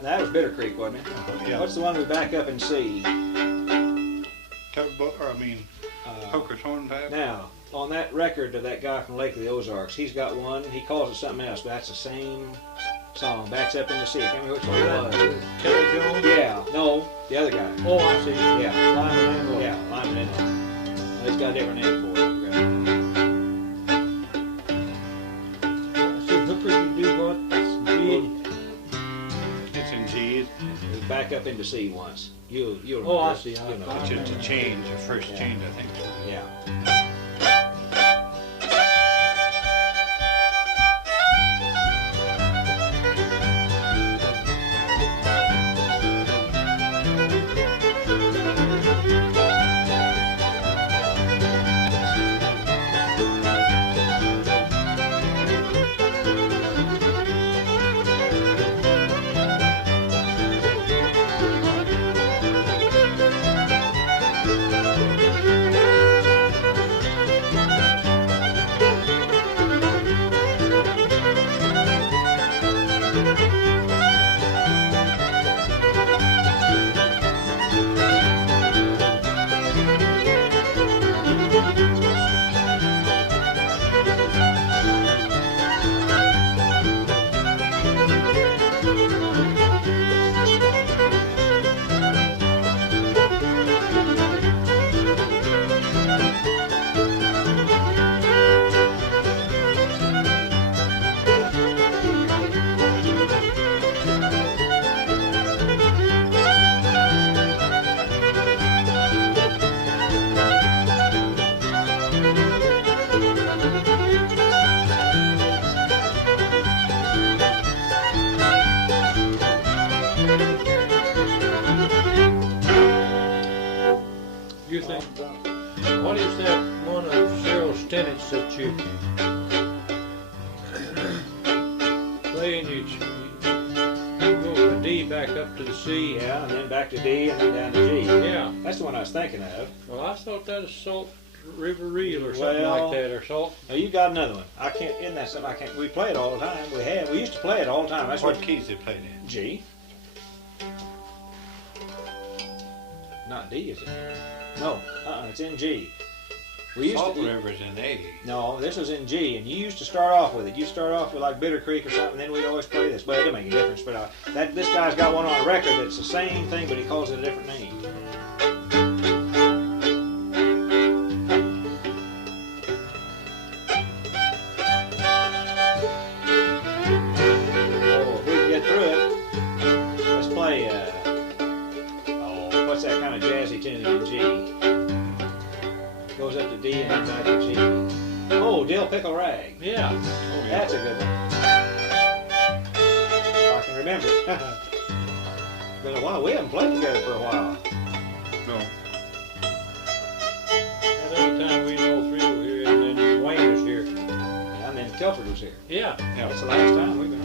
that was Bitter Creek, wasn't it? Yeah. What's the one we back up and see? Poker's Hornpipe. Now, on that record of that guy from Lake of the Ozarks, he's got one, he calls it something else, but that's the same song, Backs Up in the Sea. I can't remember which one it was. Kelly Jones? Yeah, no, the other guy. Oh, I see. Yeah. Lime. Yeah, Lime Mandolin. He's got a different name for it. So Hooker, you do what? That's G. It's in G. He's back up into C once. You'll Oh, I remember. see. You'll know. It's just a change, the first Yeah. change, I think. Yeah. You think, what is that one of Cheryl's tenets that you play and you go from D back up to the C? Yeah, and then back to D and then down to G. Yeah. That's the one I was thinking of. Well, I thought that was Salt River Reel or something Well, like that, or Salt. Now you got another one. I can't. Isn't that something I can't? We play it all the time. We used to play it all the time. That's What keys they played in? G. Not D, is it? No. It's in G. We used Salt to. River's in A. No, this was in G, and you used to start off with it. You start off with like Bitter Creek or something, then we'd always play this. But it didn't make a difference. But this guy's got one on a record that's the same thing, but he calls it a different name. Oh, if we can get through it, let's play. What's that kind of jazzy tune in G? Goes up to D and then back to G. Oh, Dill Pickle Rag. Yeah. Oh, That's a good one. If I can remember it. It's been a while. We haven't played together for a while. No. That other time we all three were here, and then Wayne was here. Yeah, and then Telford was here. Yeah. Yeah, that's the last time we've been.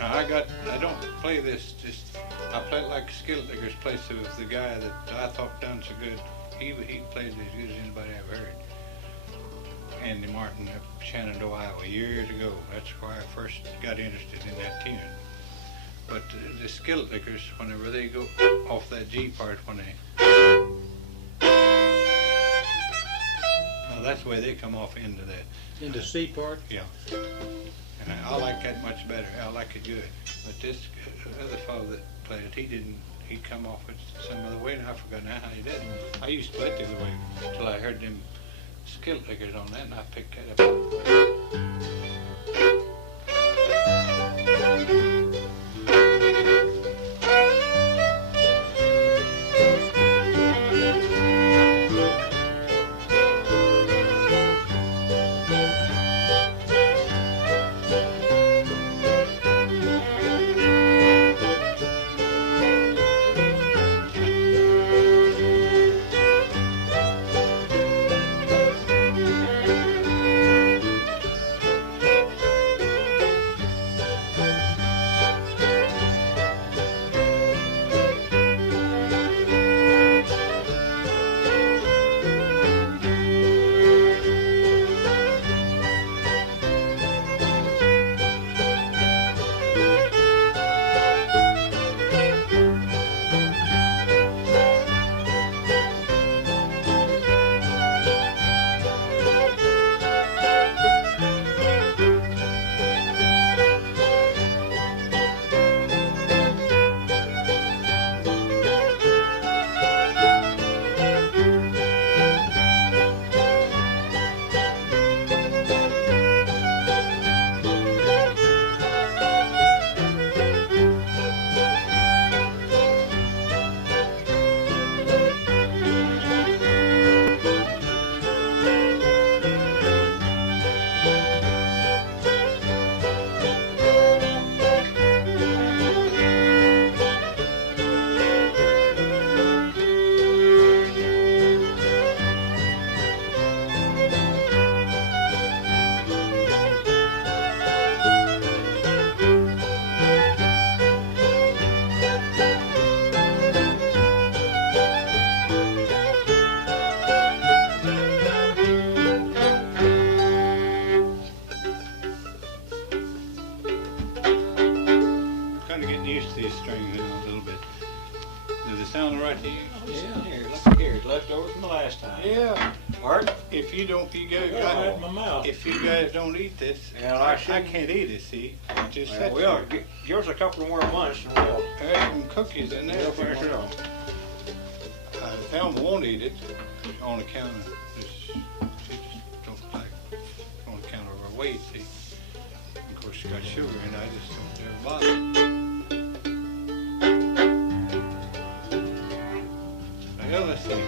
Now I don't play this just, I play it like Skillet Lickers plays with the guy that I thought done so good. He played as good as anybody I've heard. Andy Martin up Shenandoah, Iowa, years ago. That's where I first got interested in that tune. But the Skillet Lickers, whenever they go off that G part, when they, now that's the way they come off into that. In the C part? Yeah. And I like that much better. I like it good. But this other fellow that played it, he'd come off it some other way, and I forgot now how he did it. I used to play it the other way until I heard them Skillet Lickers on that, and I picked that up. If you guys don't eat this, I can't eat it, see? Just well, we are. Yours a couple more months and we'll... There's some cookies in there. We'll finish it off. Thelma won't eat it on account of this. She just don't like on account of her weight, see? Of course, she got sugar in it. I just don't ever bother. Well, let's see.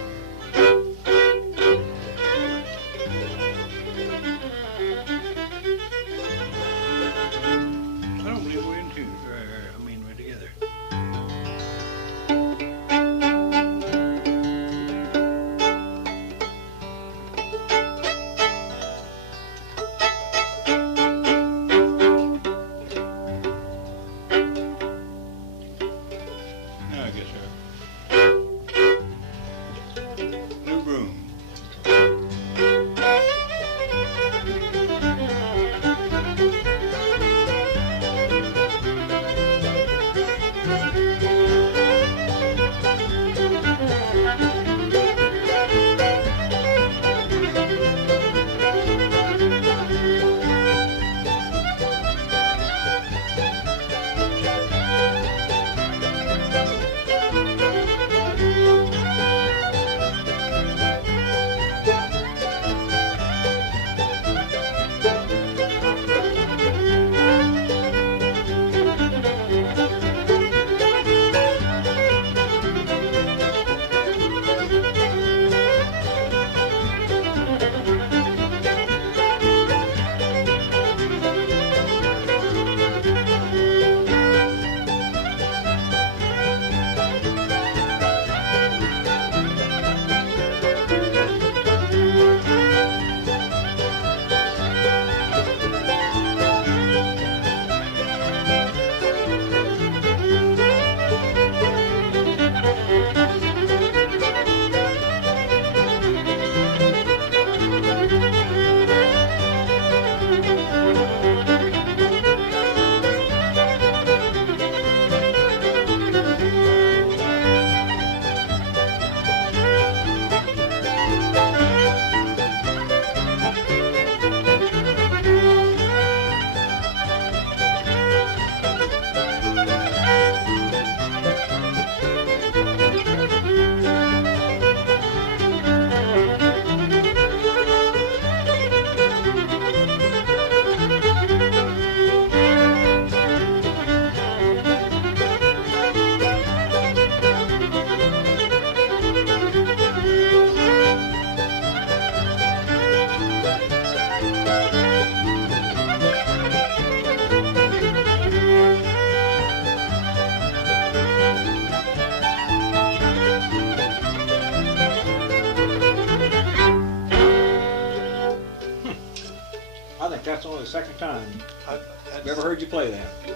I've ever heard you play that. You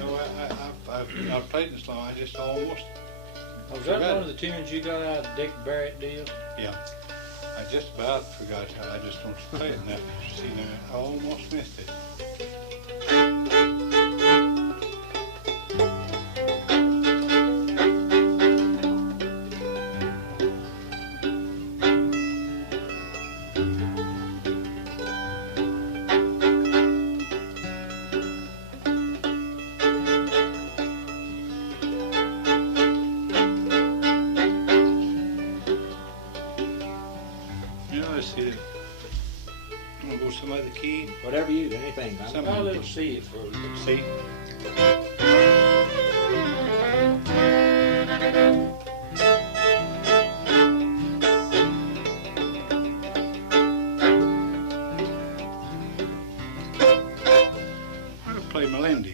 know, I've played this long. I just almost. Was that one of the tunes you got out of the Dick Barrett deal? Yeah. I just about forgot how. I just don't play it now. See, I almost missed it. Some other key. Whatever you, anything. A little C for a little C. I'll play Malinda.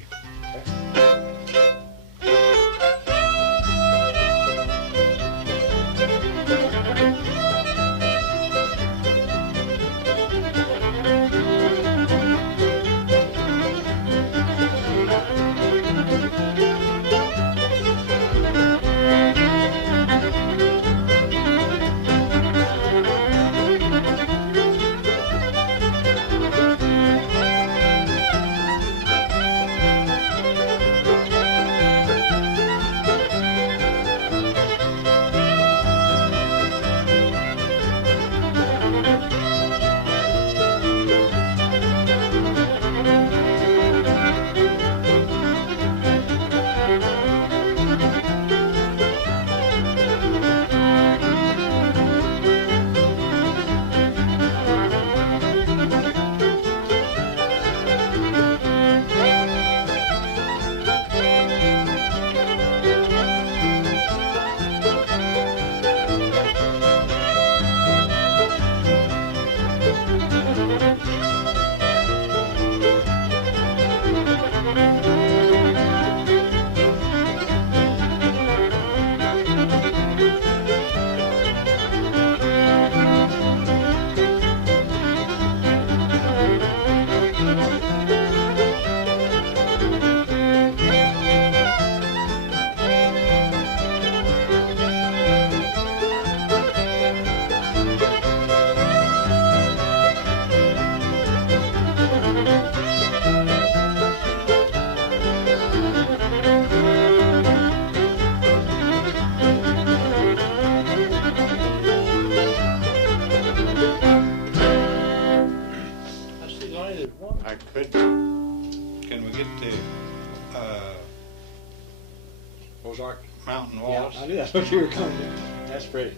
I could. Can we get the Ozark? Mountain Waltz? Yeah, I knew that's what you were coming to. That's pretty.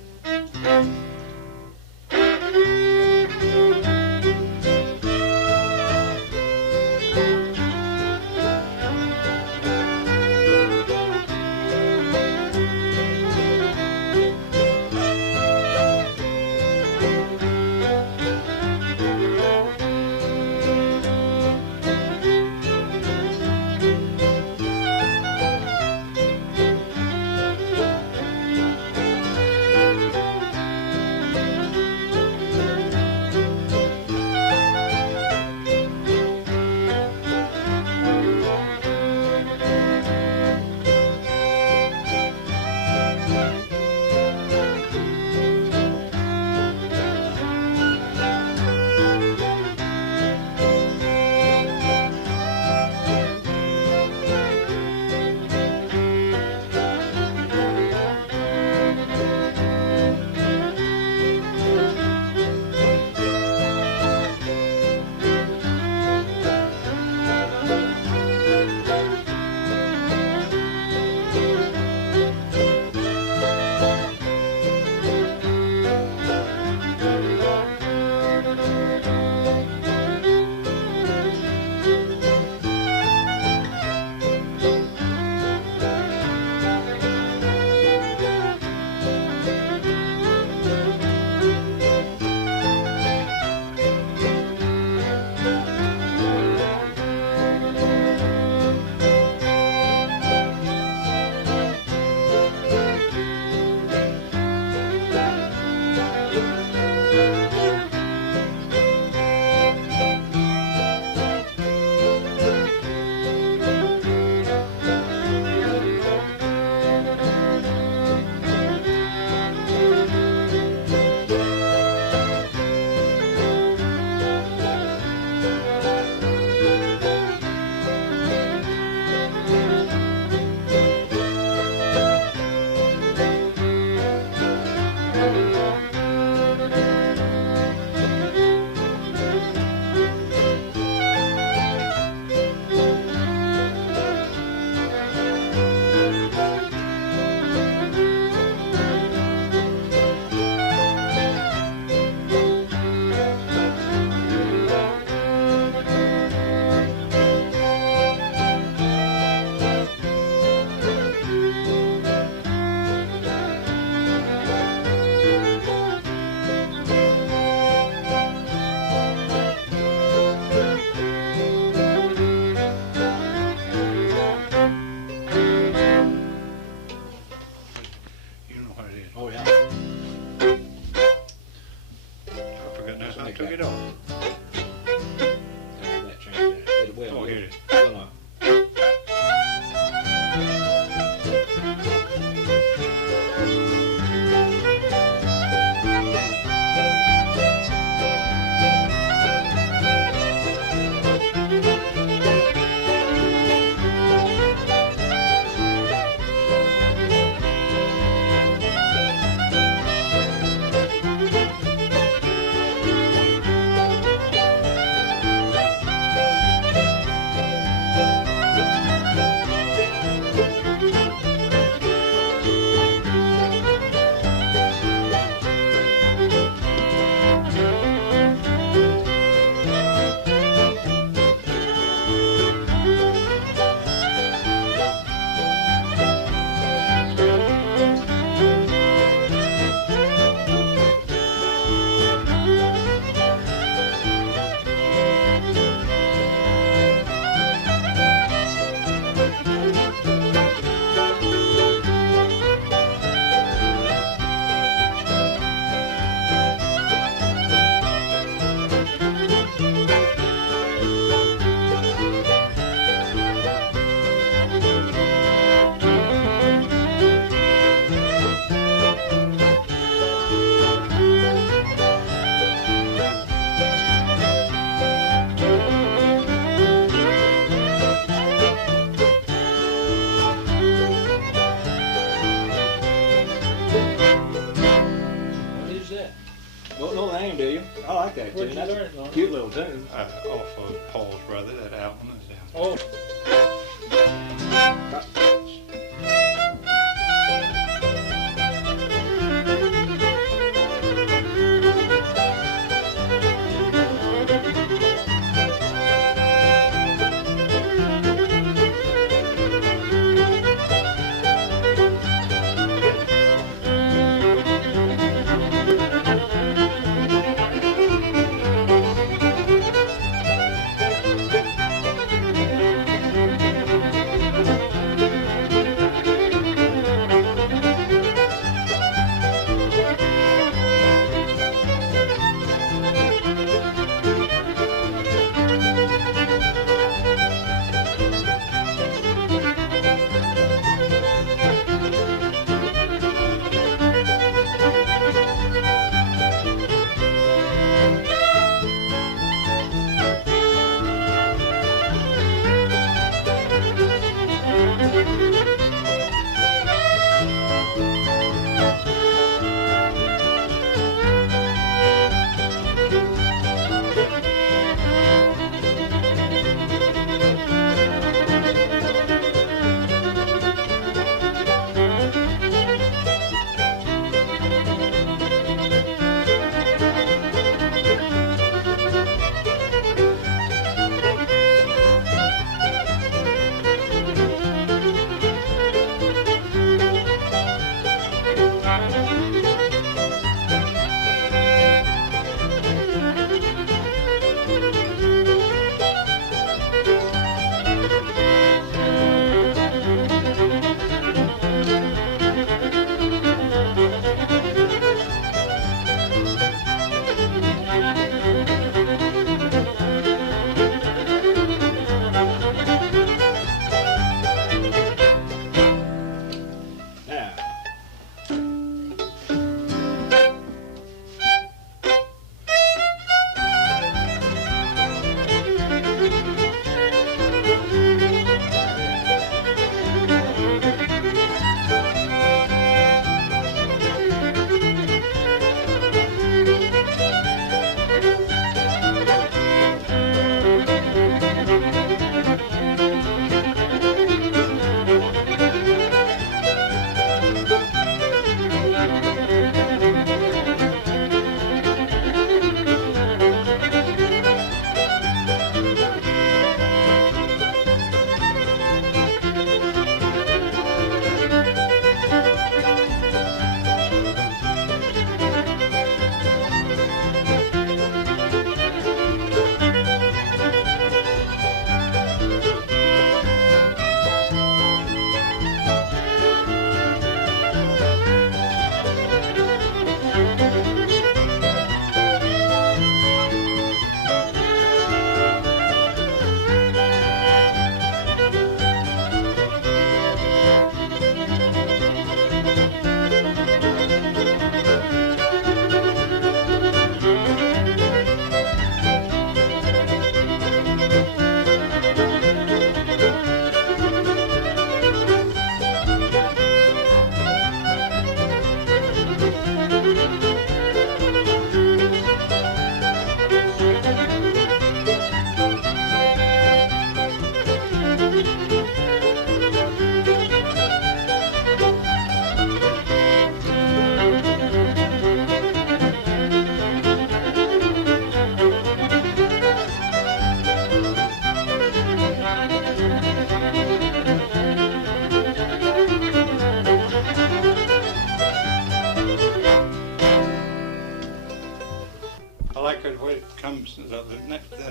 do you? I like that Where'd tune. you That's learn it, Lonnie? a cute little tune. Off of Paul's brother, that album is down. Oh.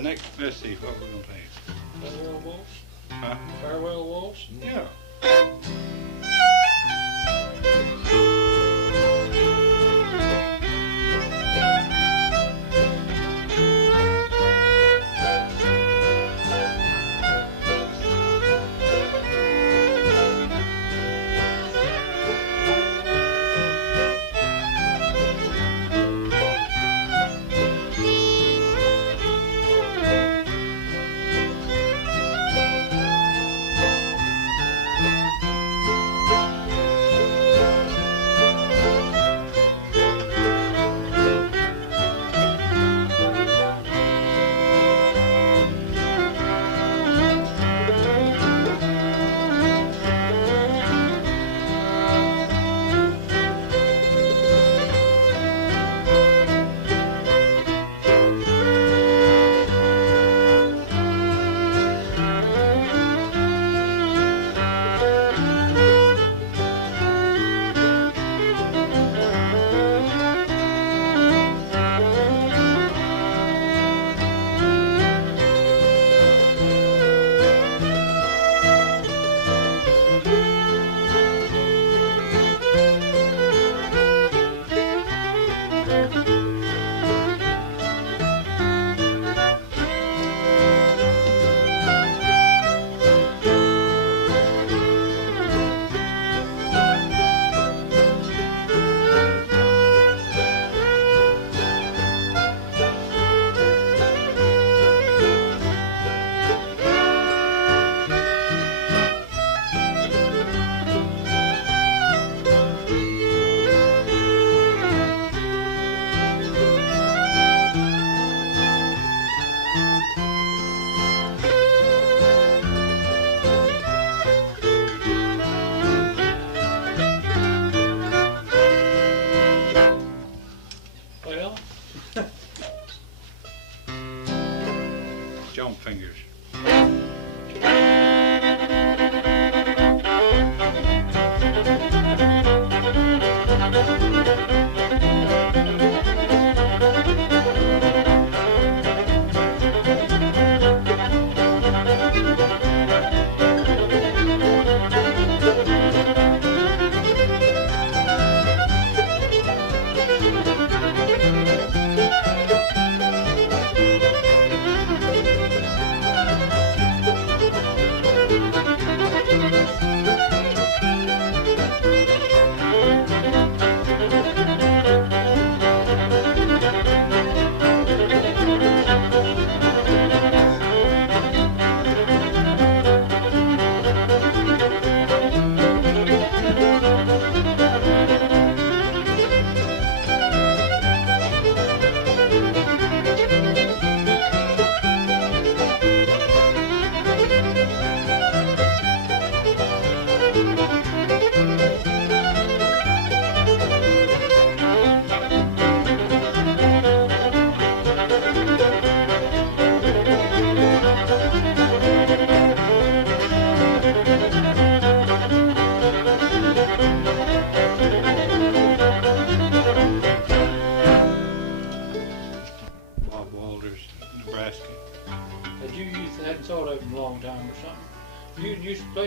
The next, let's see, what we're going to play. Farewell Waltz? Huh? Farewell Waltz? Yeah.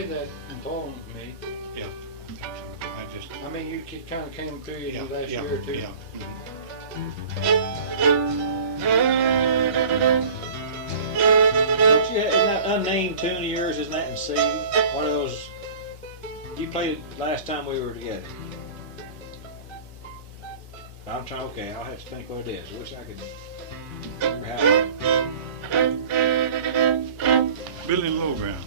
played that in Poland with me. I mean, you kind of came through in the last year or two. Yeah. Don't you have, isn't that unnamed tune of yours, isn't that in C? One of those, you played it last time we were together. I'm trying, okay, I'll have to think what it is. I wish I could remember how. Billy Lowground.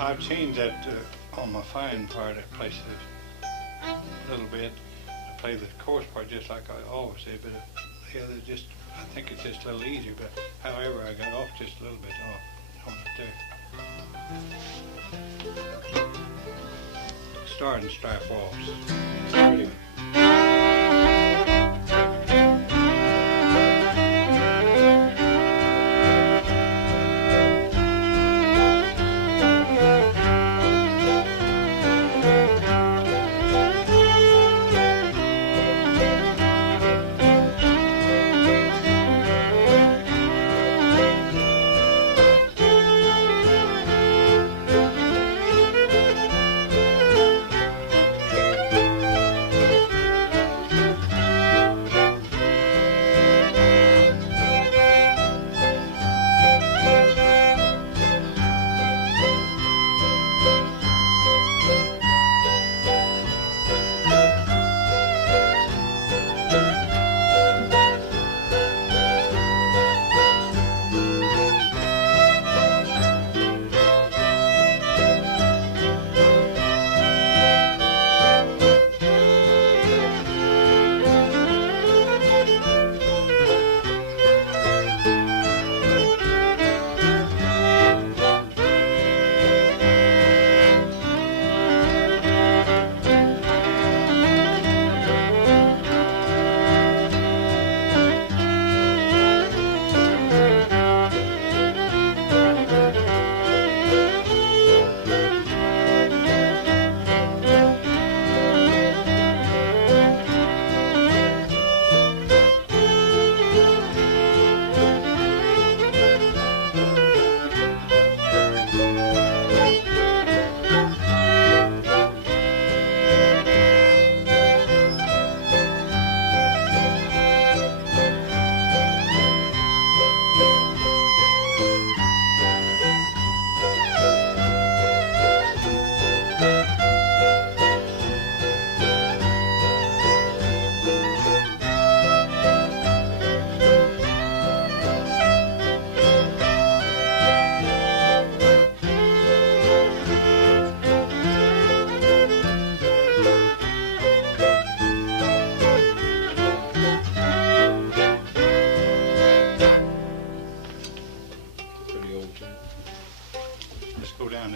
I've changed that on my fine part. I place it a little bit. I play the chorus part just like I always say, but the other just, I think it's just a little easier. But however, I got off just a little bit off on it there. Start and strife waltz. Pretty.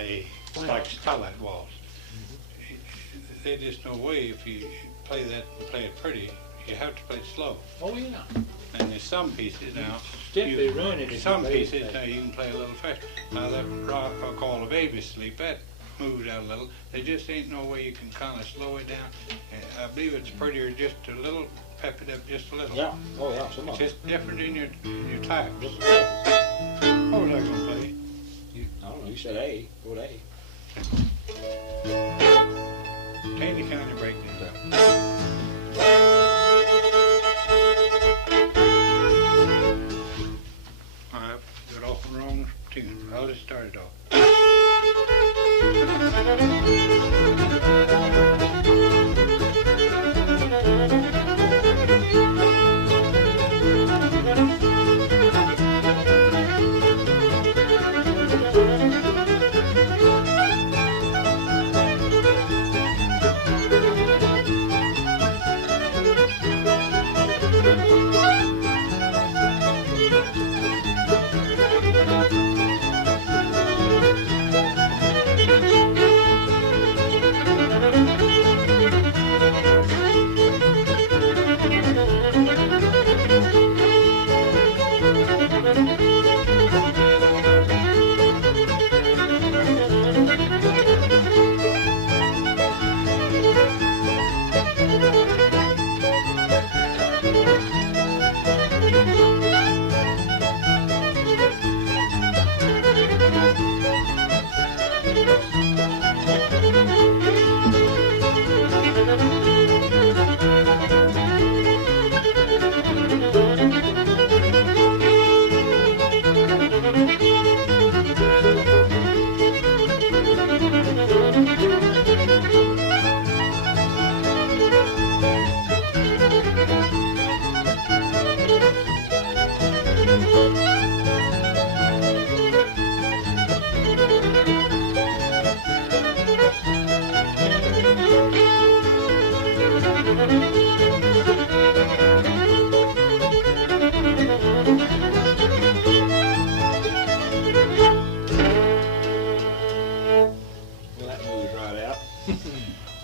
play like Starlight Waltz. There's just no way if you play that and play it pretty, you have to play it slow. Oh yeah. And there's some pieces now. Stiffly run it. Some pieces now you can play a little faster. Now that rock I call a baby sleep, that moves out a little. There just ain't no way you can kind of slow it down. And I believe it's prettier just a little, pep it up just a little. Yeah. Oh yeah. Some It's of just different in your types. them. What was I gonna play? I don't know. You said A. What A? Taney County breakdown. I got off the wrong tune. I'll just start it off.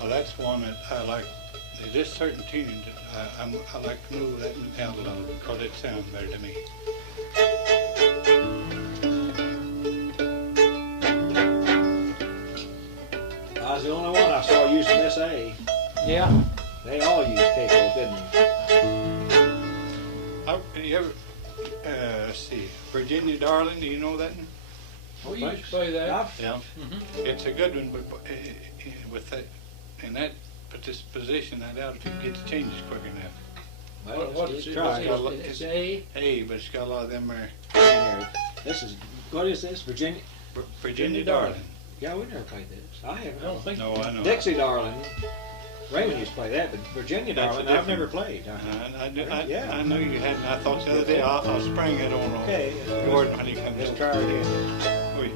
Well, that's one that I like. There's just certain tunes that I like to move that handle on because it sounds better to me. I was the only one I saw using this A. Yeah. They all used pickles, didn't they? You ever, let's see, Virginia Darling, do you know that one? We used to play that. Yeah. It's a good one, but with that, in that position, that altitude gets changes quick enough. Well, What is it? try. It's A. Hey, but it's got a lot of them This is, what is this? Virginia? Virginia Darling. Yeah, we never played this. I haven't. I don't think. No, I know. Dixie Darling. Raymond used to play that, but Virginia That's Darling, a I've never different- played. I know you hadn't. I thought the other day I'll spring it on Okay. Gordon when he comes Let's in. try it again. Wait.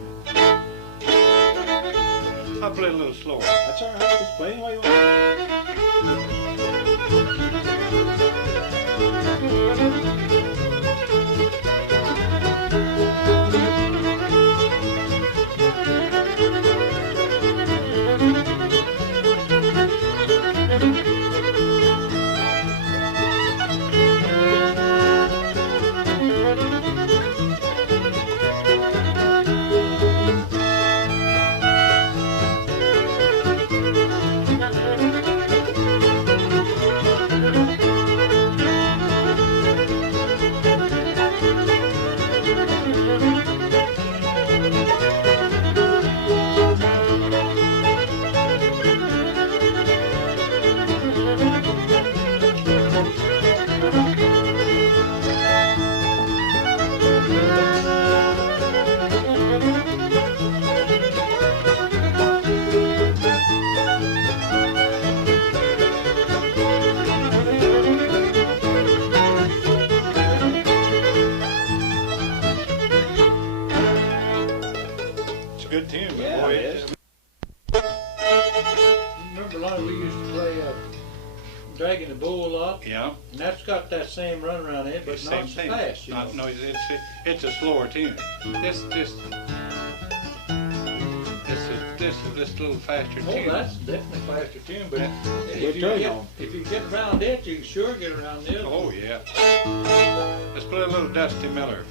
I'll play a little slower. That's all right. Just play any way you want. Good tune, but Yeah, boy, it is. Remember, Lonnie, we used to play Dragging the Bull up, yeah, and that's got that same run around it, but it's the not same so thing. fast. You Not, know. no, it's a slower tune. This this little faster Oh, tune. that's definitely faster tune, but Good tune, though. if you get around it, you can sure get around this. Oh yeah. Let's play a little Dusty Miller.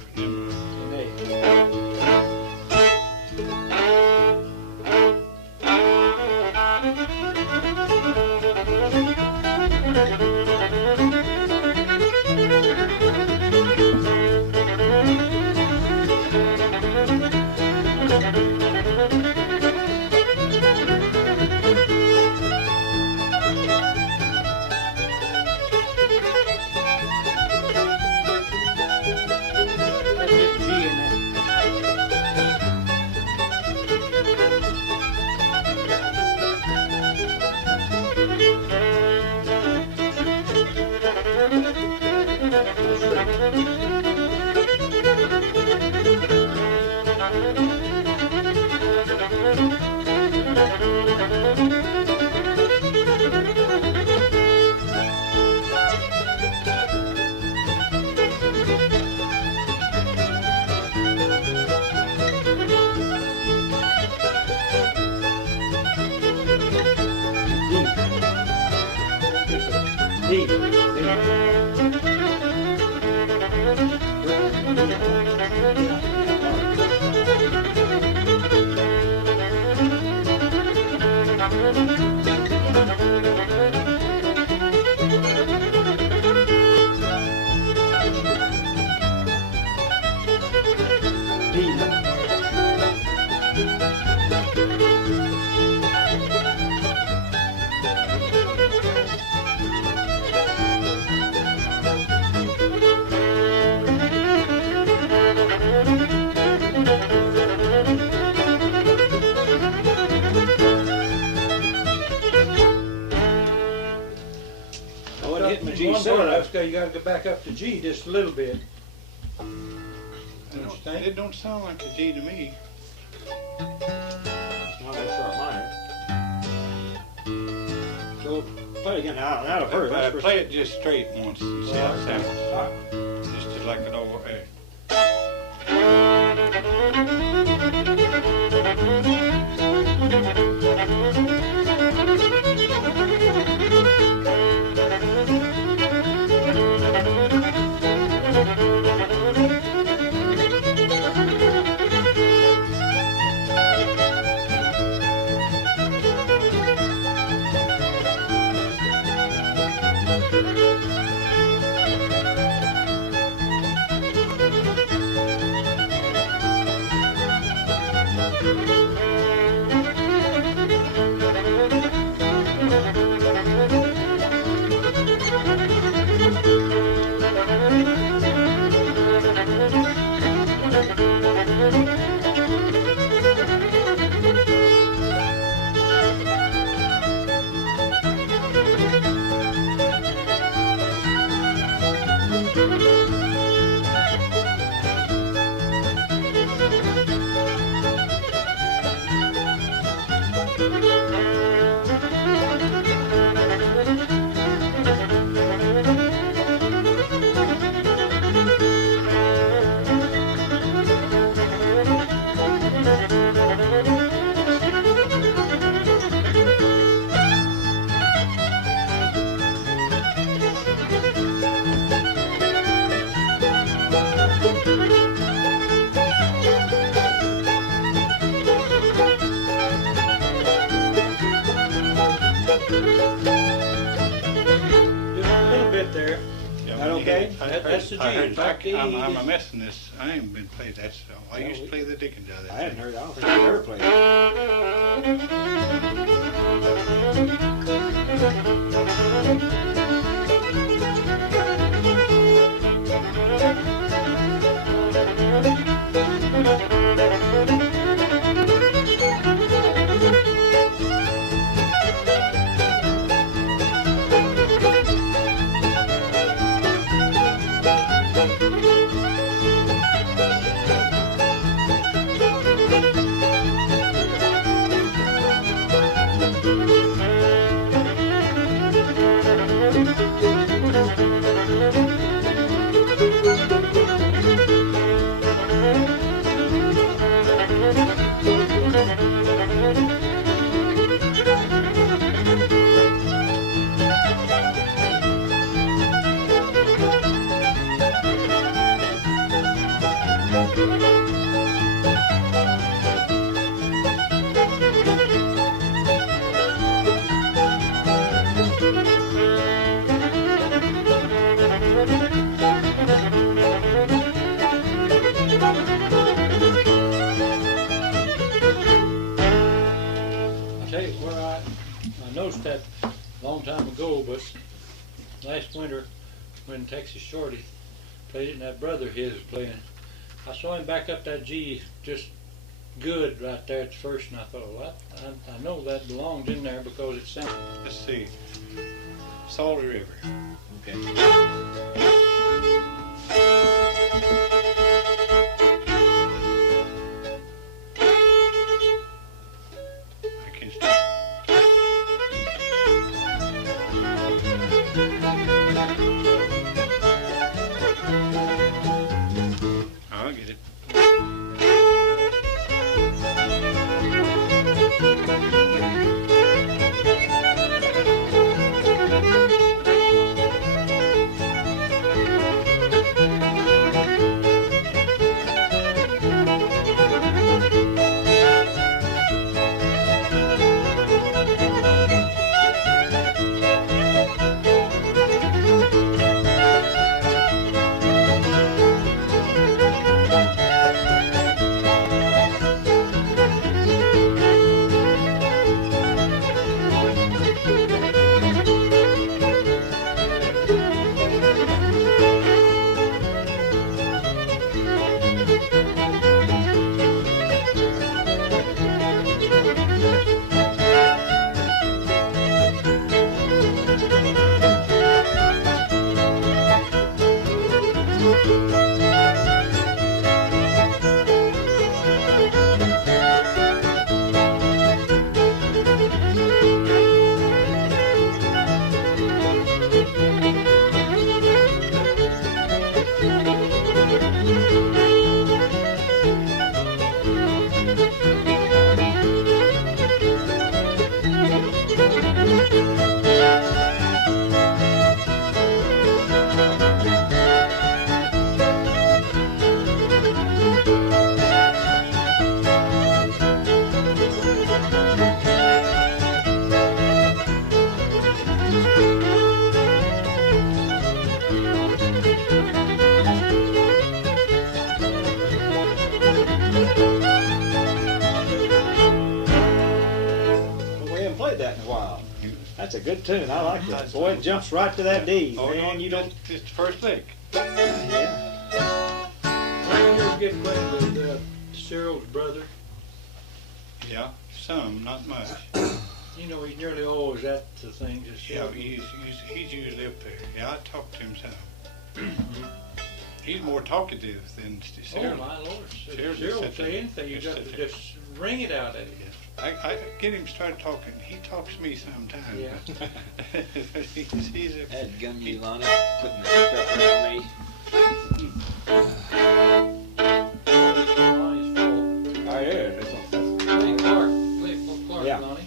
You got to go back up to G just a little bit. It don't sound like a G to me. Not that sharp minor. So play it again. Now I've heard it. Play it just straight once and see how it sounds. All right. Just as like an old. That's the G. I'm a mess in this. I ain't been played that song. I used to play the Dickens out of that. I hadn't heard. I don't think I've ever played I noticed that a long time ago, but last winter when Texas Shorty played it and that brother of his was playing, I saw him back up that G just good right there at the first, and I thought, well, I know that belongs in there because it sounds. Let's see. Salty River. Okay. I can start. I'll get it. That's a good tune. I like that. Boy, it jumps right to that D. Oh, Man, no, you don't. It's the first lick. Yeah. Did you ever get acquainted with Cyril's brother? Yeah, some, not much. You know, he's nearly always at the thing. Just Yeah, he's usually up there. Yeah, I talked to him some. He's more talkative than Oh Cyril. my Lord! Cyril Cyril just say sit there. anything, you Just got to sit there. just ring it out at him. I get him started talking. He talks to me sometimes. Yeah. he's a, Had gun you, Lonnie, putting that stuff on me. Lonnie's full. Oh, yeah. Play Clark. Play Clark, Yeah. Lonnie.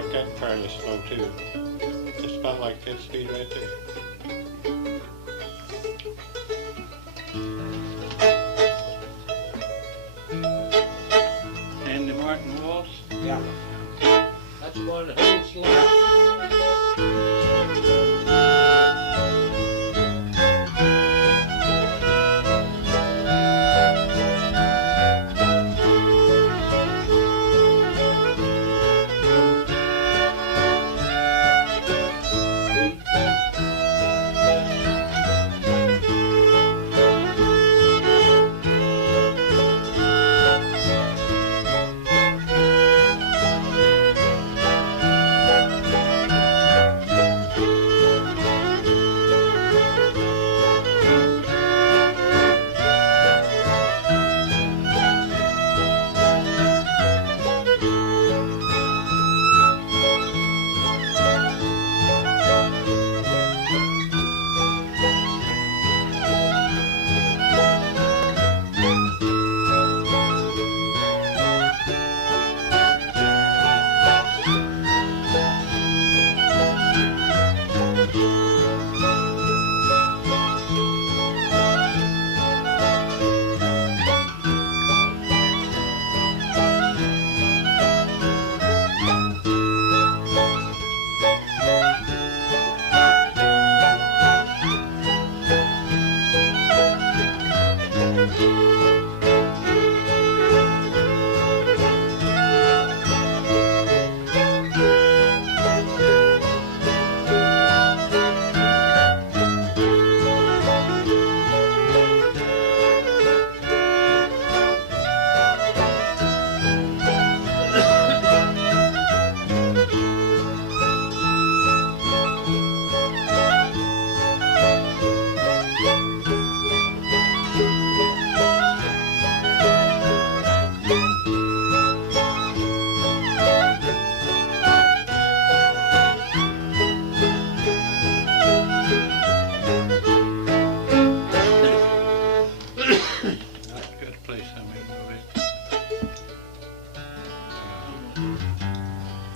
like that fairly slow too. Just about like that speed right there. And the Martin Waltz. Yeah. That's the one that holds the line.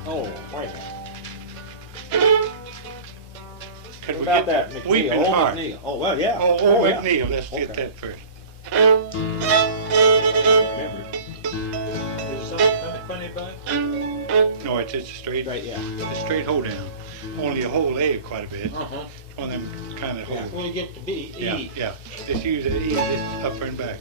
Oh, wait a minute. Could What we about get that Weeping McNeil? Old Heart? McNeil. Oh, well, yeah. Oh, yeah. McNeil, let's Okay. get that first. Remember. Is there something funny about it? No, it's just a straight, Right, yeah. a straight hold down. Only a whole A quite a bit. Uh-huh. It's one of them kind of hold. When you get to B, Yeah, E. yeah. Just use the E, just upper and back.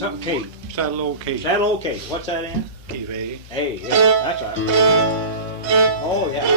Something Kate. Saddle old Kate. Saddle old Kate. What's that in? Key A. Hey, yeah, that's right. Oh, yeah.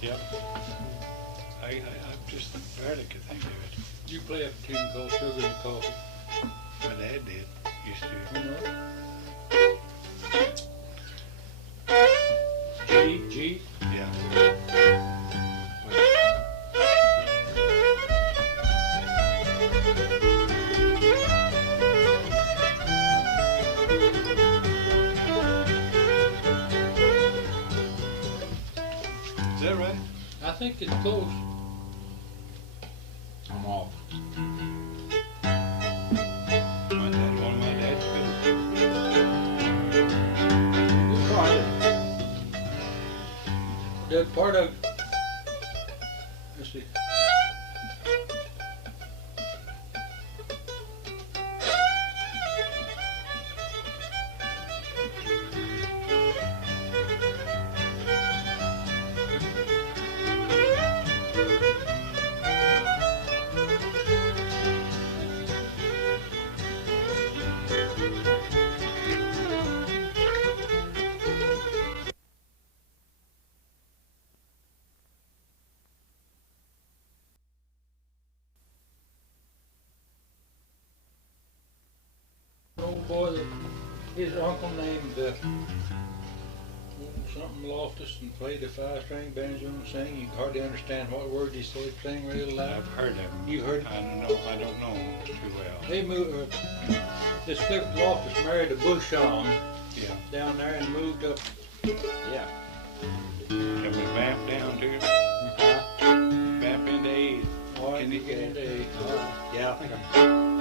Yep. I just barely could think of it. You play a tune called Sugar and Coffee. My dad did. Used to. You know? G. Yeah. Is that right? I think it's close. I'm off. One of my dad's fiddles. Good try. The part of, let's see. Old boy, his uncle named something loftus and played a 5-string banjo and sang. You could hardly understand what words he said, sang real loud. I've heard of them. You heard? I don't know them too well. They moved, this Cliff Loftus married a Bushong Yeah. down there and moved up. Yeah. Can we vamp down to vamp into E? Oh, Can you you get into A. Yeah, I think I'm.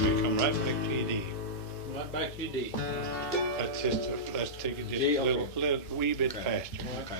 We come right back to your D. Right back to your D. Let's take it just D, a okay. little wee bit Okay. faster. Okay.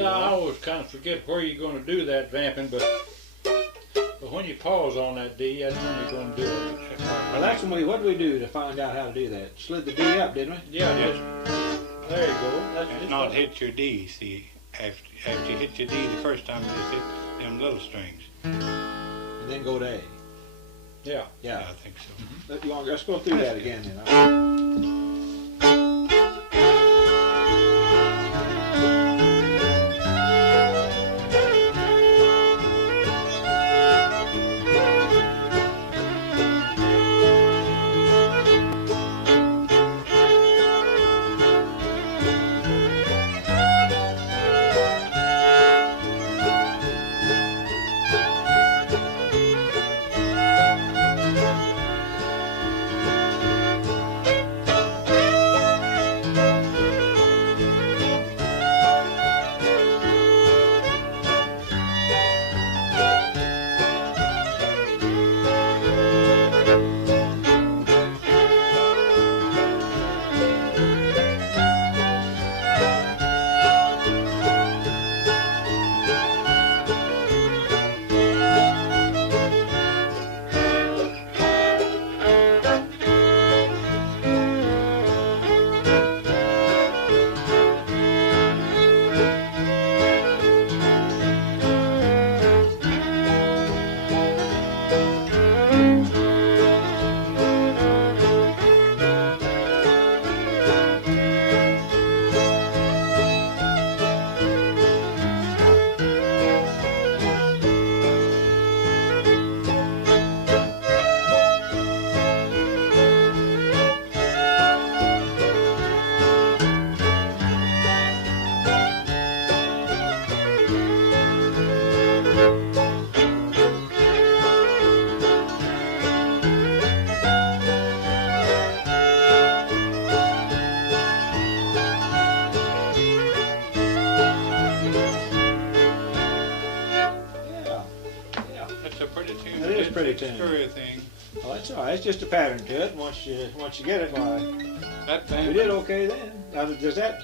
I always kind of forget where you're going to do that vamping, but when you pause on that D, that's when you're going to do it. Well, that's when what did we do to find out how to do that? Slid the D up, didn't we? Yeah, just, there you go. That's And just not hit your D, see. After you hit your D the first time, you just hit them little strings. And then go to A. Yeah. Yeah. I think so. Let's go through that again then. Well, that's all right. It's just a pattern to it. Once you get it, why, we did okay then. Now, does that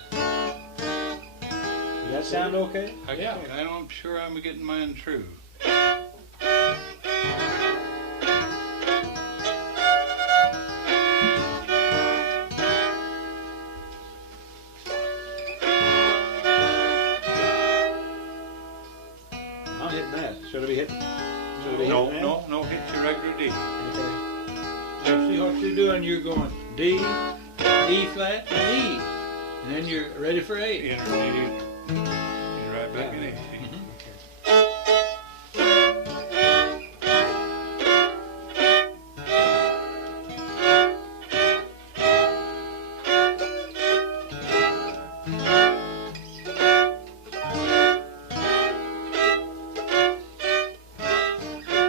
sound okay? Yeah. I'm sure I'm getting mine true. I'm hitting that. Should I be hitting? No, hit your regular D. Okay. So see what you're doing, you're going D, E flat, and E. And then you're ready for A. You're right back in A.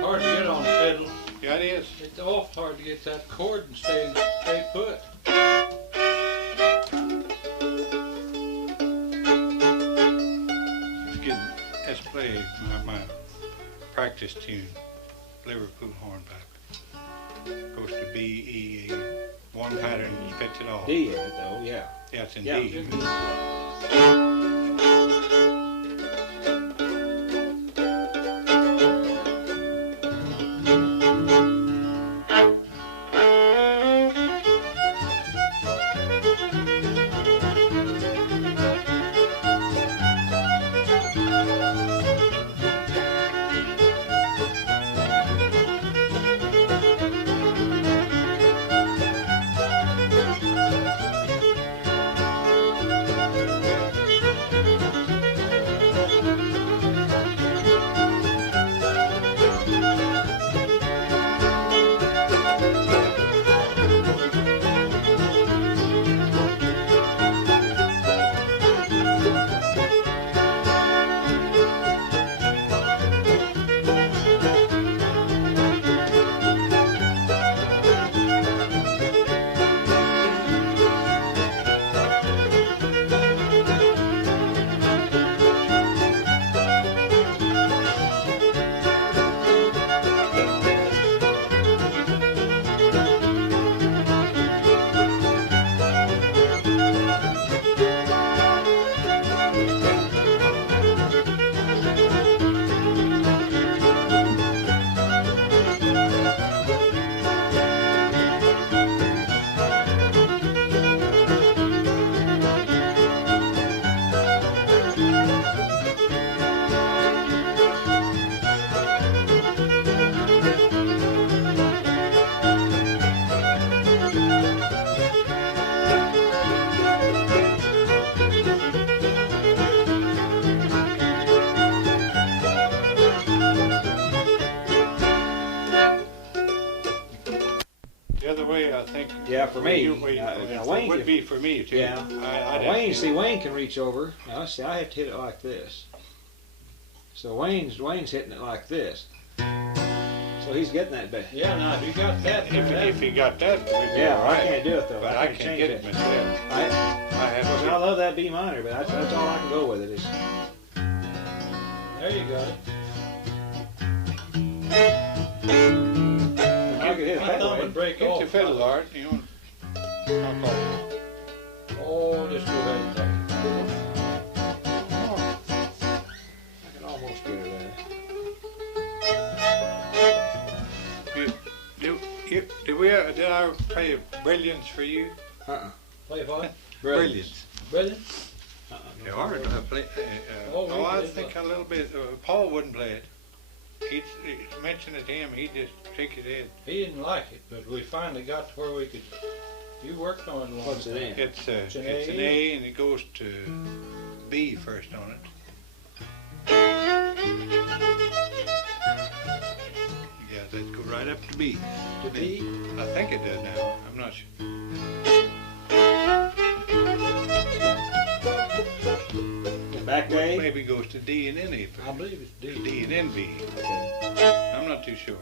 Hard to get on the fiddle. Yeah, it is. It's awful hard to get that chord and stay put. Let's play my practice tune, Liverpool Hornpipe. Goes to B, E, A. One pattern fits it all. D in it though, yeah. Yeah, it's in Yeah. D. The other way, I think. Yeah, for me. It Wayne would be for me too. Yeah. Wayne can reach over. Now see, I have to hit it like this. So Wayne's hitting it like this. So he's getting that back. Yeah, now if you got that, If you got that, we'd be Yeah, all I right. can't do it though. But I can't change get it myself. I have I love that B minor, but that's all I can go with it. Is there you go. I could hit it My that thumb way. would break Get off. your fiddle, Art. You want? Knock off. Oh, just go ahead and take it. I can almost get her there. Did I play Brilliance for you? Play what? Brilliance. Brilliant? Yeah, Art played. I think a little bit. Paul wouldn't play it. He'd mention it to him. He'd just shake his head. He didn't like it, but we finally got to where we could. You worked on it a long What's it time. in? It's It's an an A. A, and it goes to B first on it. Yeah, that go right up to B. To B? I think it does now. I'm not sure. Back to A? Maybe it goes to D and then A I first. believe it's D. D and then B. Okay. I'm not too sure.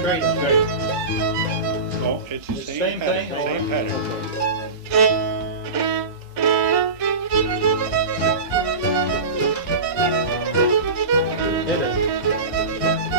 straight, straight. No, it's the It's the same same pattern. thing? Same pattern. Hit it.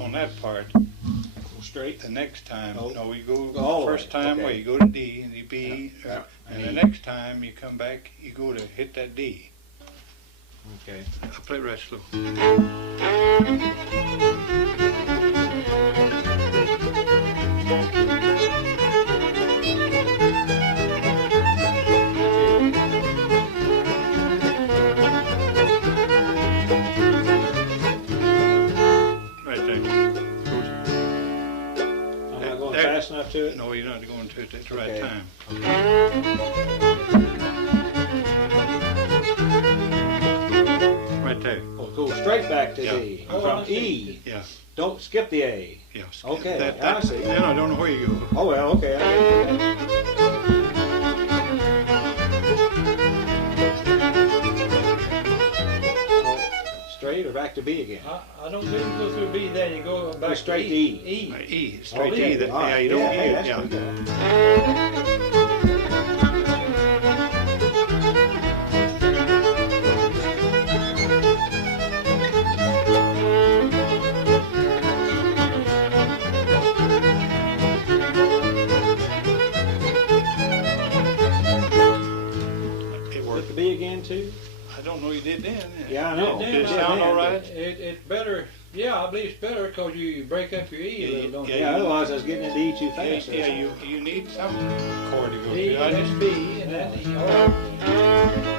On that part, Straight. the next time, Oh. no, you go All the first way, time okay. where you go to D and you B, Yeah, and and the E. next time you come back, you go to hit that D. Okay. I play right slow. Right there. I'm not going There. fast enough to it. No, you're not going to it at the right Okay. time. Right there. Oh, go straight back to Yeah. D. Oh, From I see. E. Yeah, Don't skip the A. yeah. Okay, That, I see. Then I don't know where you go. Oh well, okay. I get that. Oh, straight or back to B again? I don't think you go through B, then you go back straight to to E. E. E, straight Okay, E. That, all right. yeah, you don't hey, E. that's Yeah. pretty good. It With worked. the B again too? I don't know you did then. Yeah, I know. Did Did it Yeah, sound man, all right? It's better, yeah, I believe it's better because you break up your E a little, don't but- you? Yeah, otherwise I was getting into E too Yeah, fast. yeah, you need some chord to go D, through. I then just, B, and then E. Oh,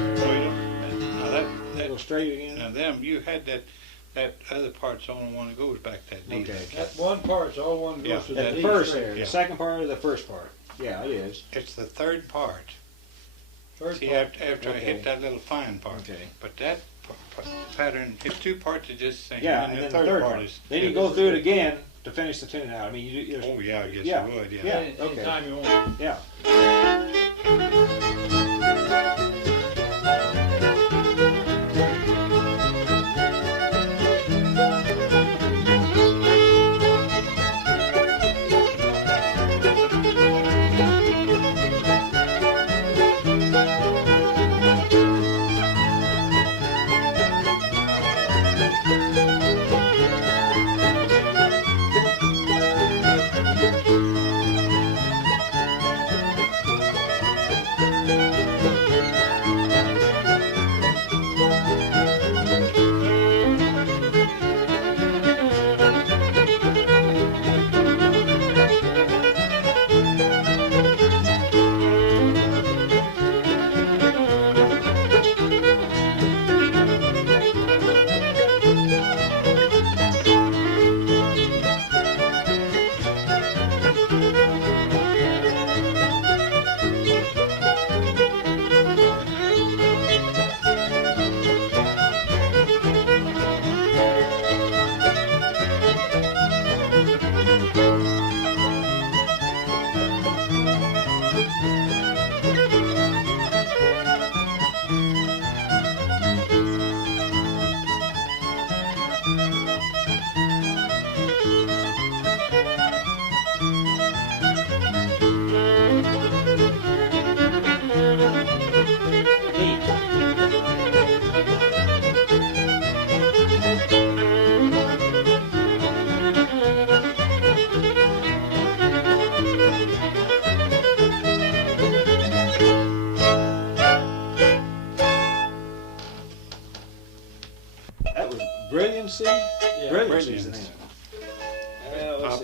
now that, Go straight again. now them, you had that other part's the only one that goes back that D. Okay. that one part's all one Yeah, goes to At the the D first straight. there, Yeah. the second part or the first part? Yeah, it is. It's the third part. First See, part. after I Okay. hit that little fine part. Okay. But that pattern, its two parts are just the same. Yeah, and and the then the third part. is. Then you go through it again to finish the tune out. I mean, you Oh, yeah, I guess Yeah. you would, yeah. Yeah. Any okay. time you want. yeah.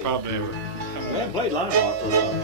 probably ever. We haven't played Lonnie Rock for a while.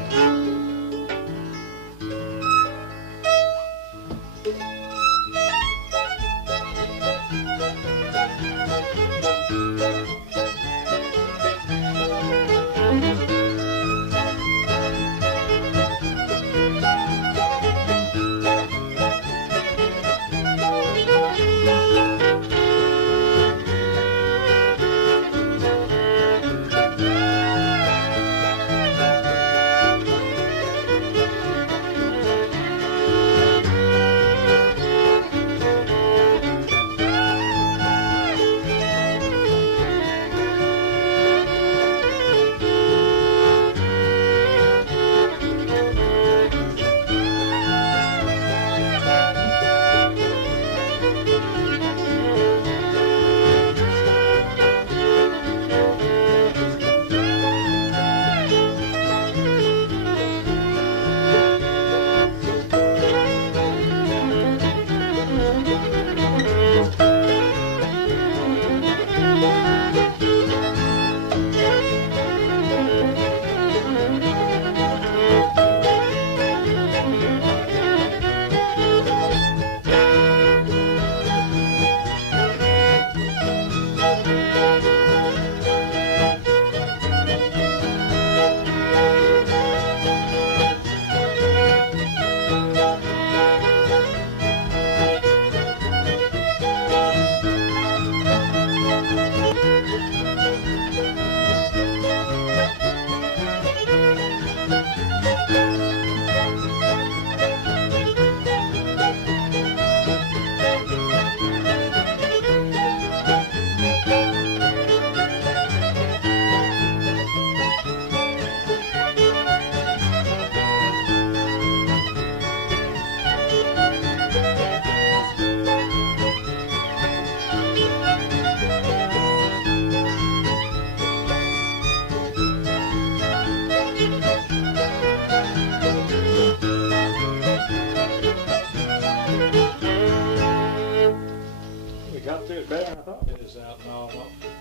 Out and all,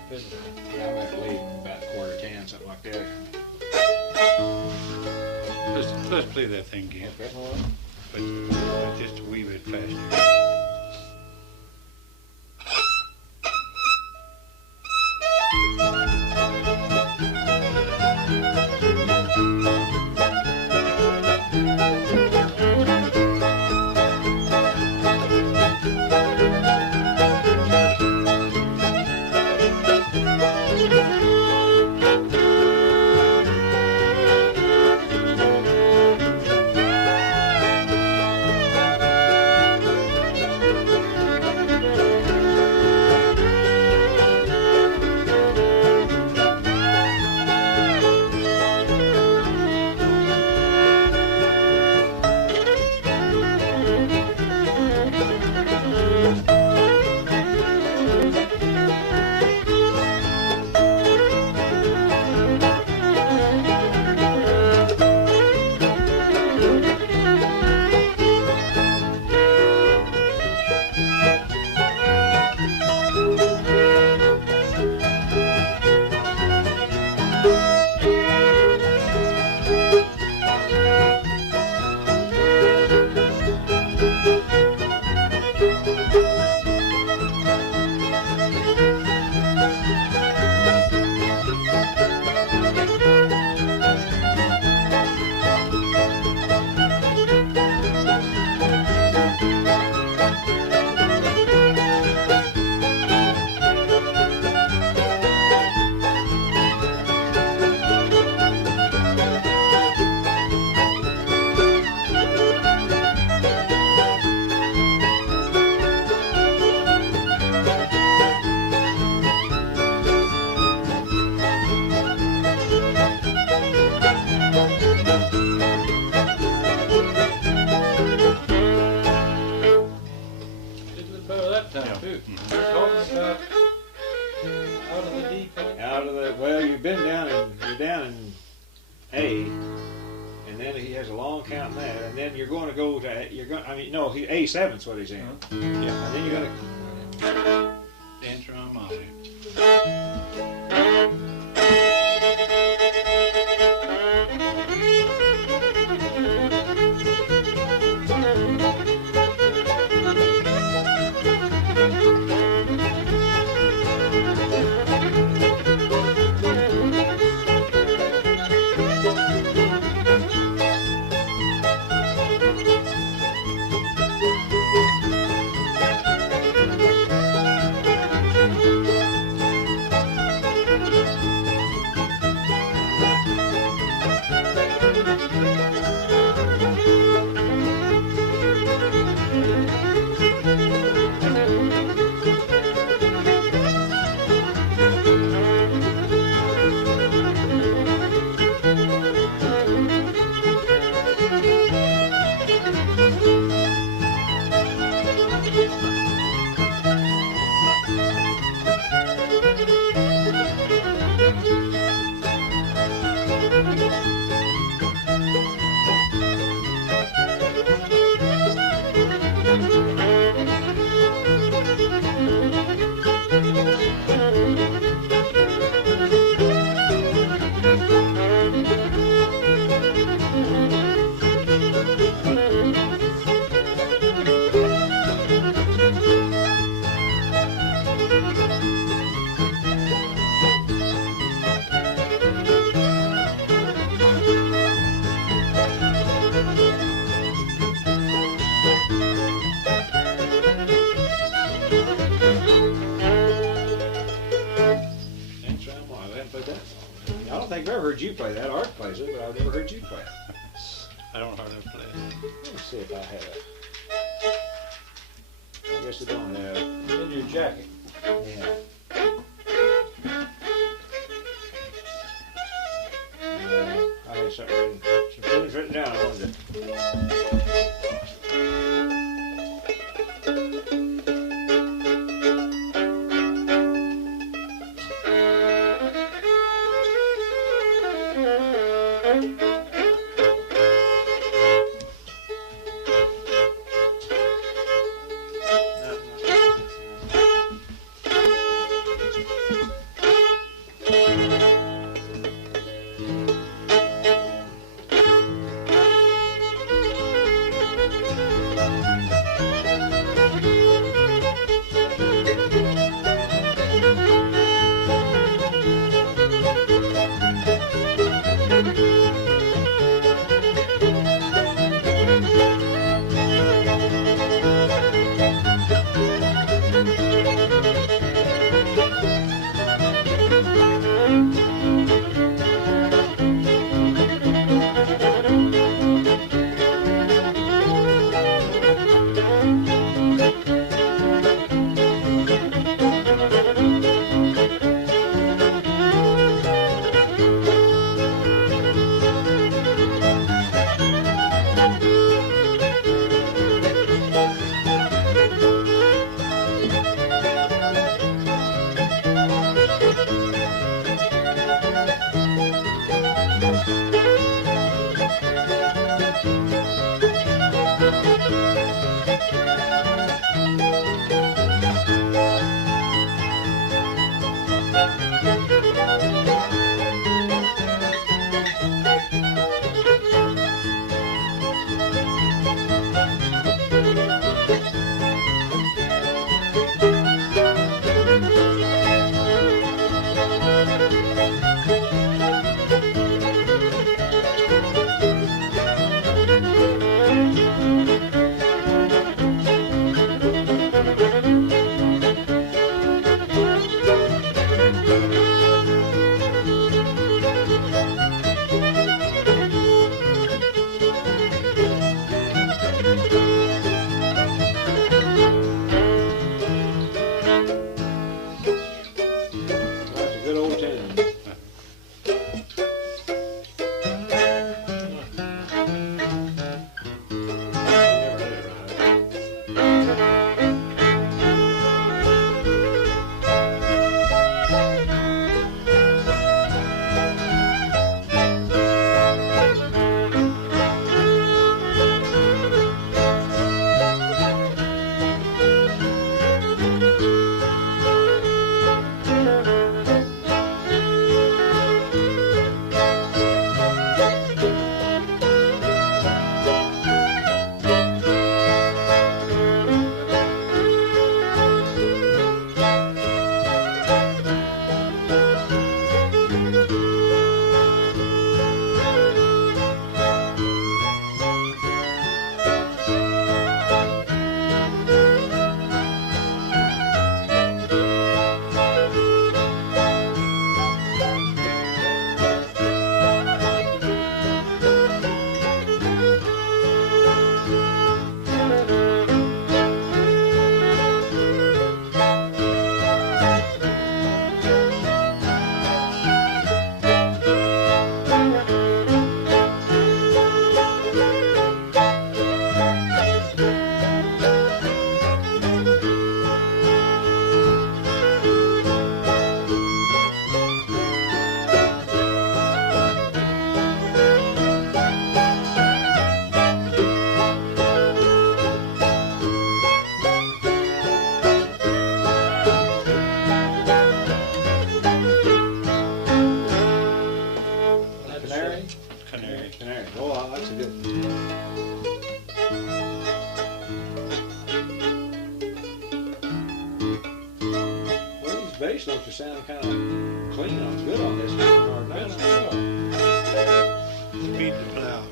Fiddle. Yeah, I might leave about 9:45, something like that. Let's play that thing again, Okay. but just a wee bit faster. A, and then he has a long count in that, and then you're going to go to, A7's what he's in. Yeah. And then you're going to dance around Molly. that song. I don't think I've ever heard you play that. Art plays it, but I've never heard you play it. I don't hardly play it. Let me see if I have it. I guess I don't have it. It's in your jacket. Yeah. I had some things written down. I wanted to. bass notes are sounding kind of clean on. It's good on this guitar now. Beat the plow.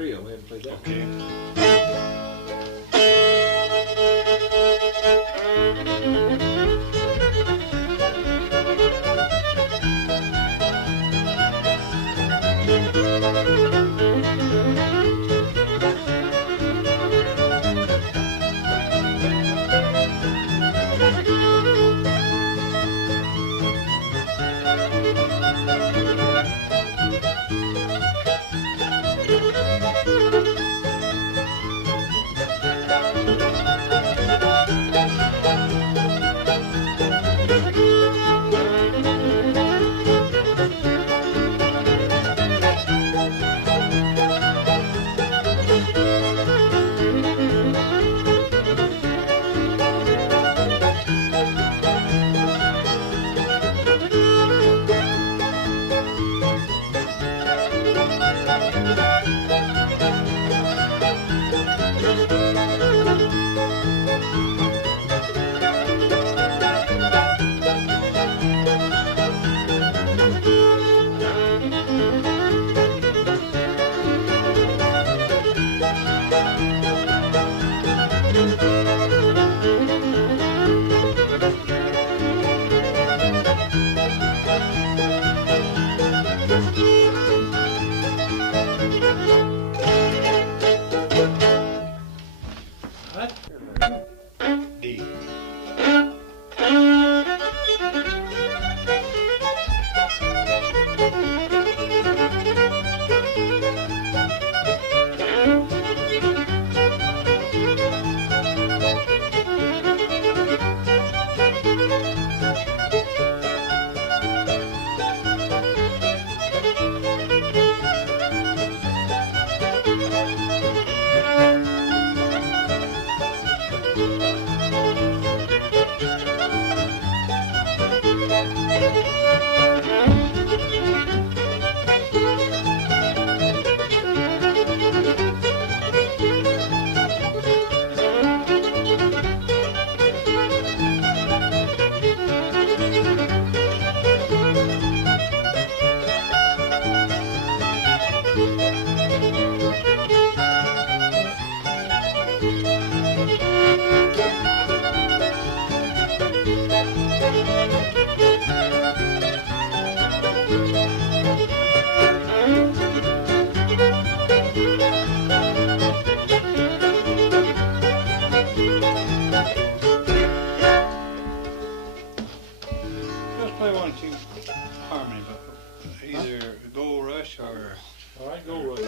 Trio. We haven't played that. Okay. D. Let's play one or two harmony, but either Gold Rush or All right, go Rush.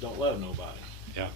just don't love nobody. Yeah.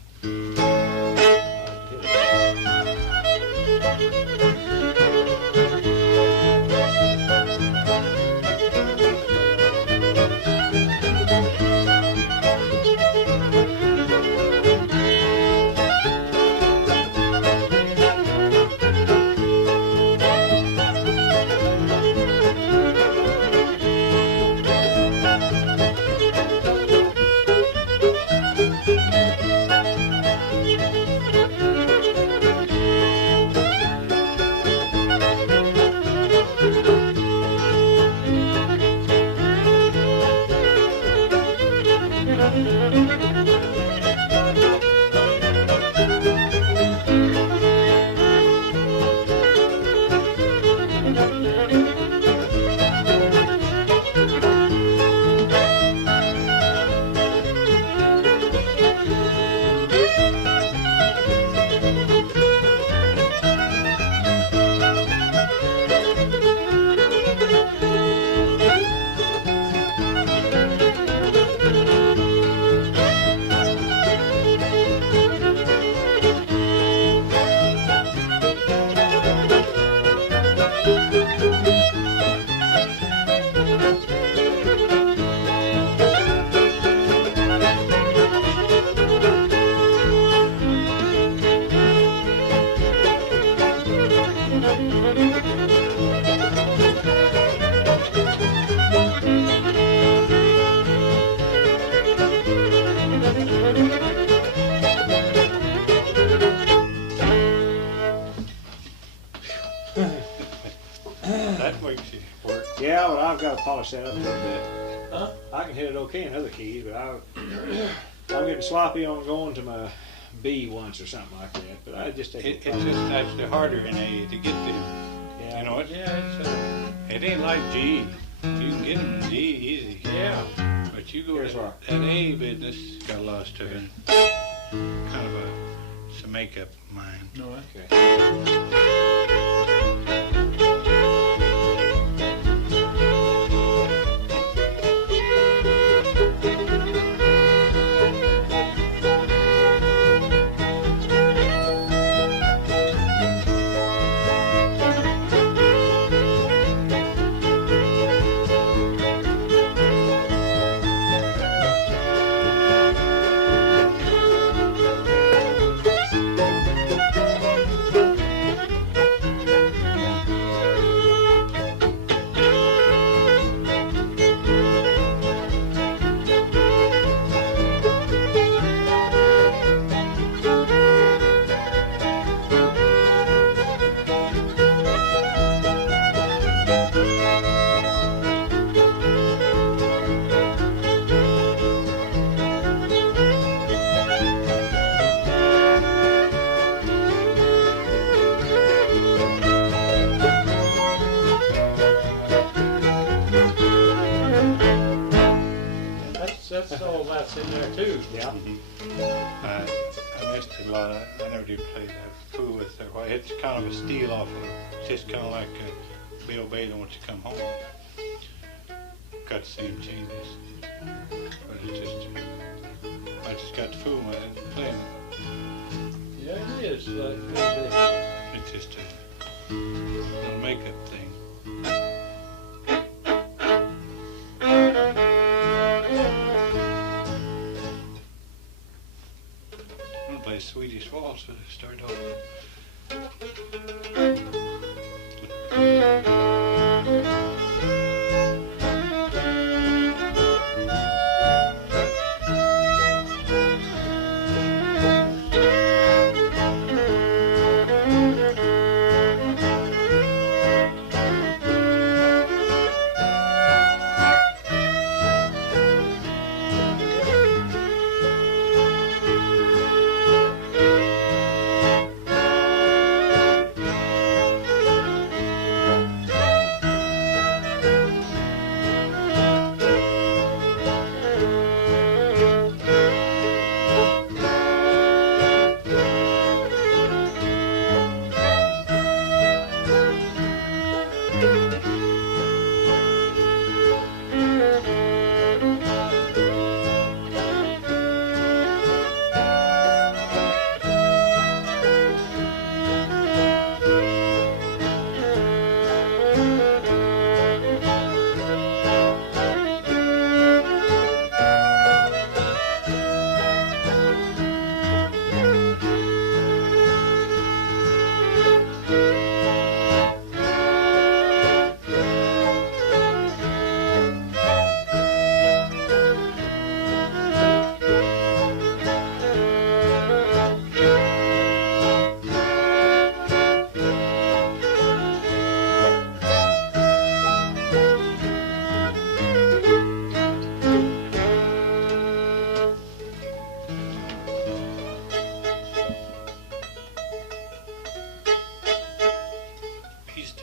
That makes you work. Yeah, but I've got to polish that up a little bit. Huh? I can hit it okay in other keys, but I'm getting sloppy on going to my B once or something like that. But I just take It's it. just actually harder in A to get them. Yeah. You know what? Yeah, It ain't like G. You can get them in G easy. yeah. But you go Here's to why. that A business, got a lot to it. Kind of it's a makeup of mine. No, Okay. that's all that's in there too. Yeah. I missed it a lot. I never did play that fool with it. Well, it's kind of a steal off of it. It's just kind of like Bill Bailey once you come home. Got the same changes. But it's just, I just got the fool with it and playing it. Yeah, it is. It's just a little makeup thing. I'm gonna play Swedish Waltz to start off.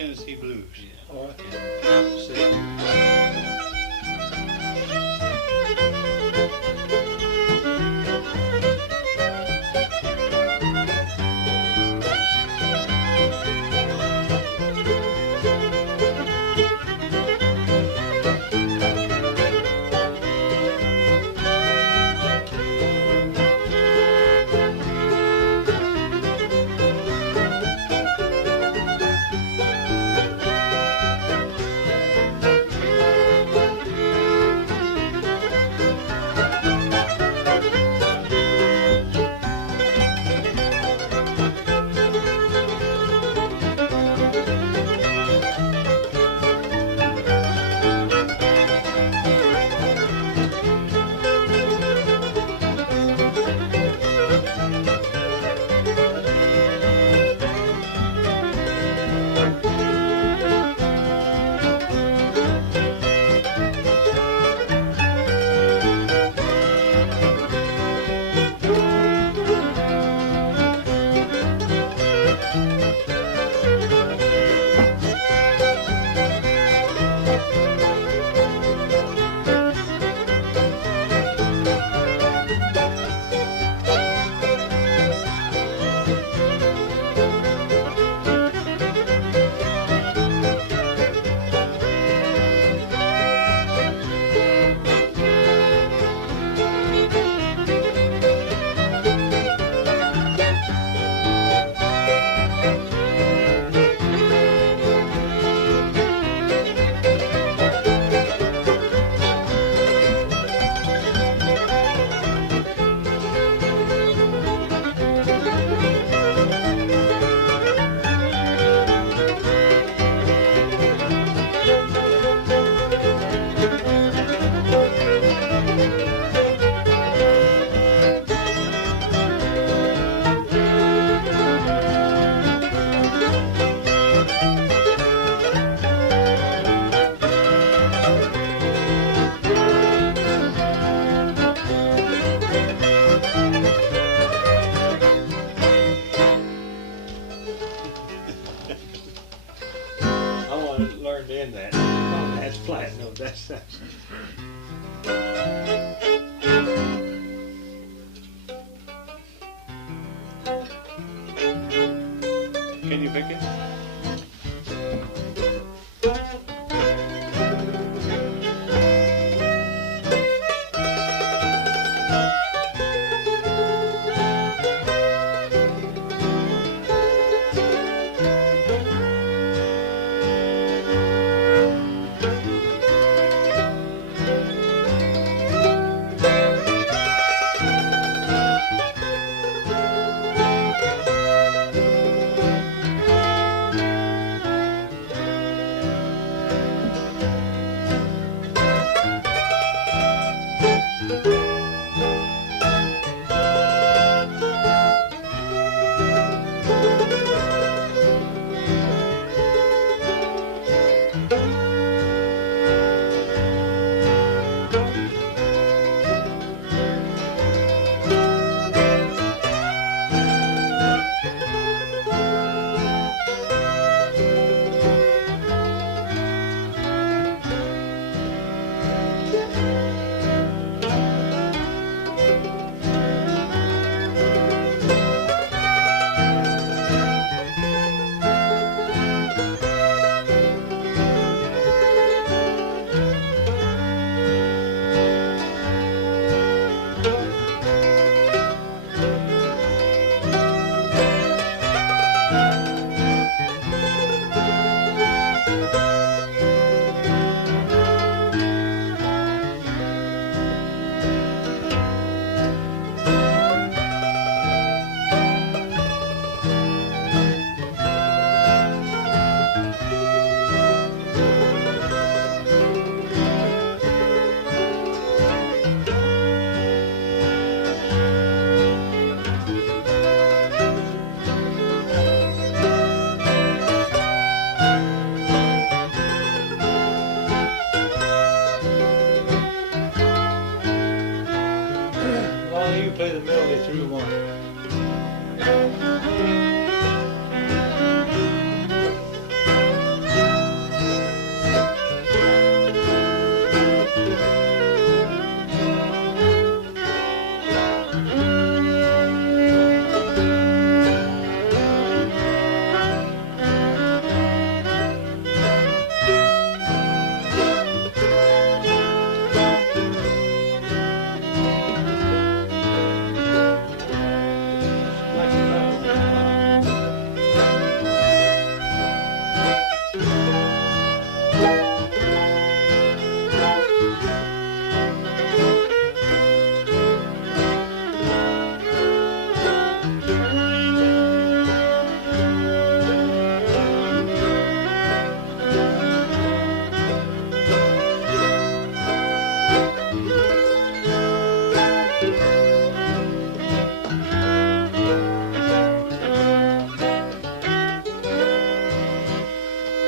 Tennessee blues. All right. In that. Oh, that's flat. No, that's. Can you pick it?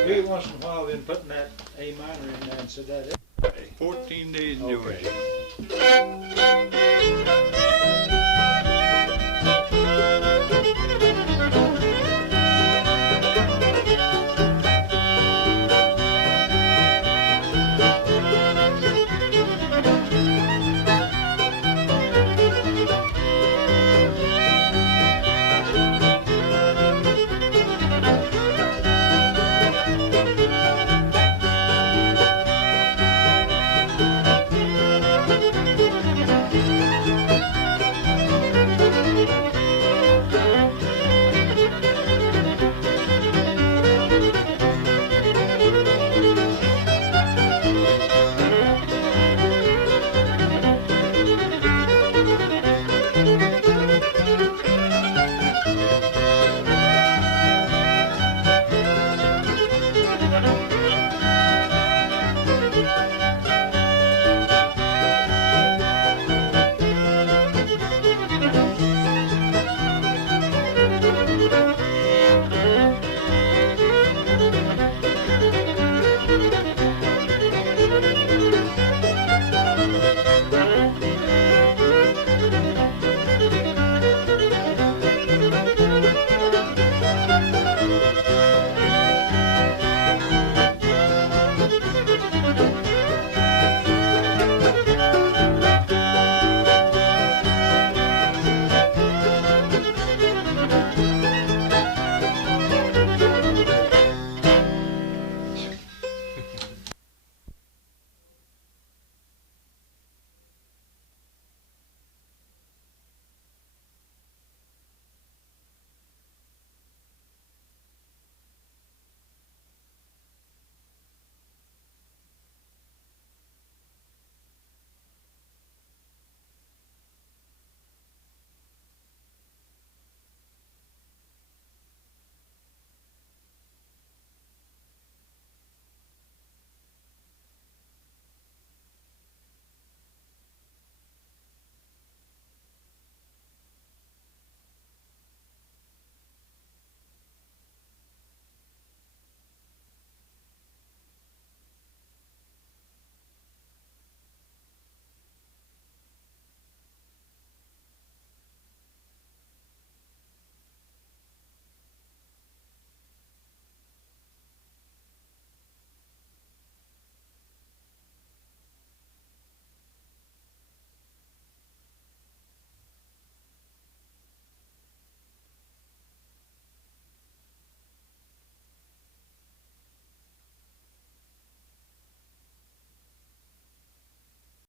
every once in a while, then putting that A minor in there and said that. 14 days in Okay. Georgia.